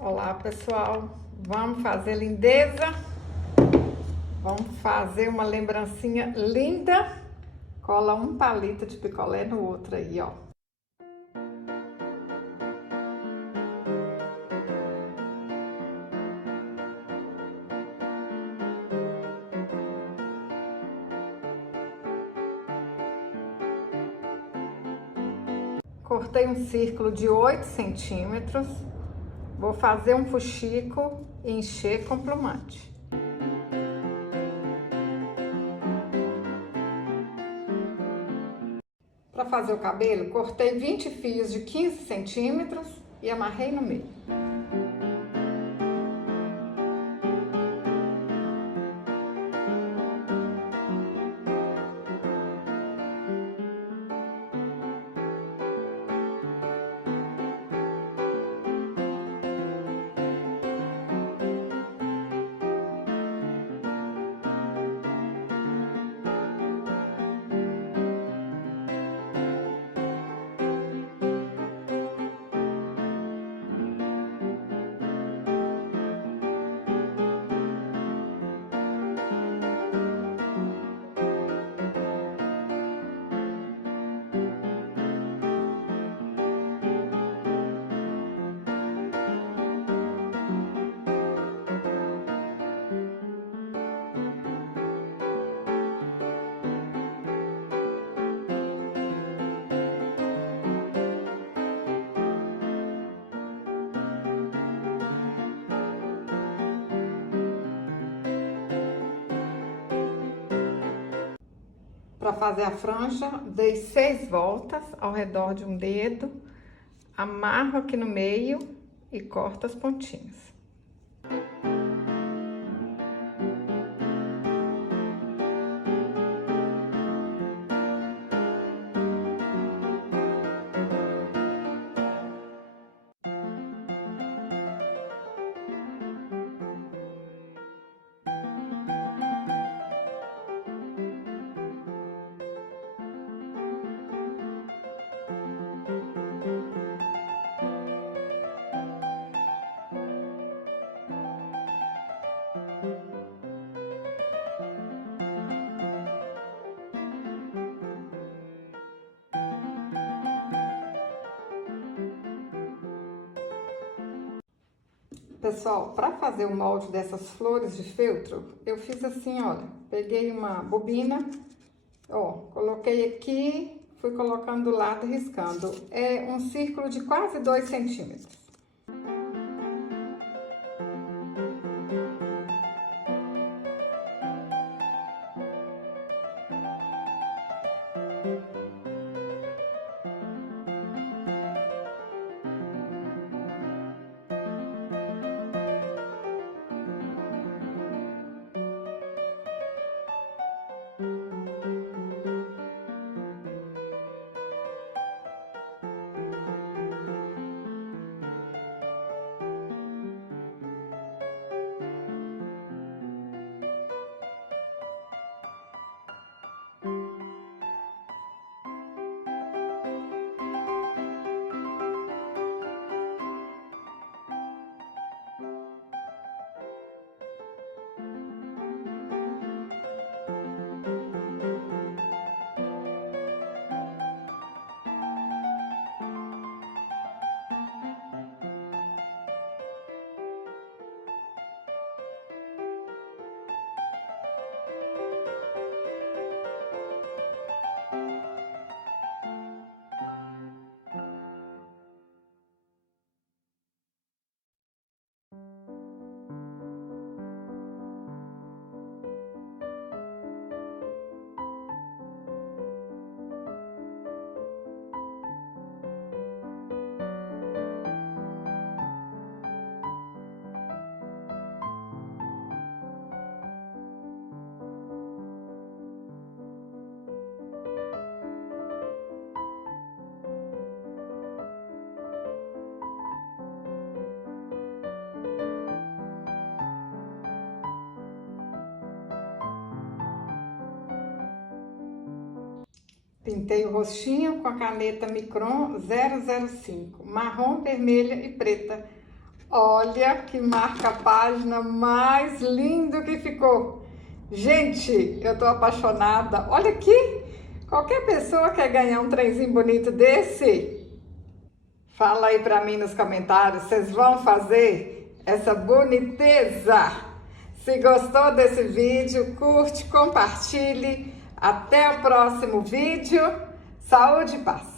Olá, pessoal. Vamos fazer lindeza? Vamos fazer uma lembrancinha linda. Cola um palito de picolé no outro aí, ó. Cortei um círculo de 8 centímetros. Vou fazer um fuxico e encher com plumante. Para fazer o cabelo, cortei 20 fios de 15 centímetros e amarrei no meio. Para fazer a franja, dei 6 voltas ao redor de um dedo, amarro aqui no meio e corto as pontinhas. Pessoal, para fazer o molde dessas flores de feltro, eu fiz assim, olha, peguei uma bobina, ó, coloquei aqui, fui colocando do lado e riscando. É um círculo de quase 2 centímetros. Pintei o rostinho com a caneta Micron 005, marrom, vermelha e preta. Olha que marca-página mais lindo que ficou. Gente, eu tô apaixonada. Olha aqui, qualquer pessoa quer ganhar um trenzinho bonito desse? Fala aí pra mim nos comentários, vocês vão fazer essa boniteza? Se gostou desse vídeo, curte, compartilhe. Até o próximo vídeo. Saúde e paz!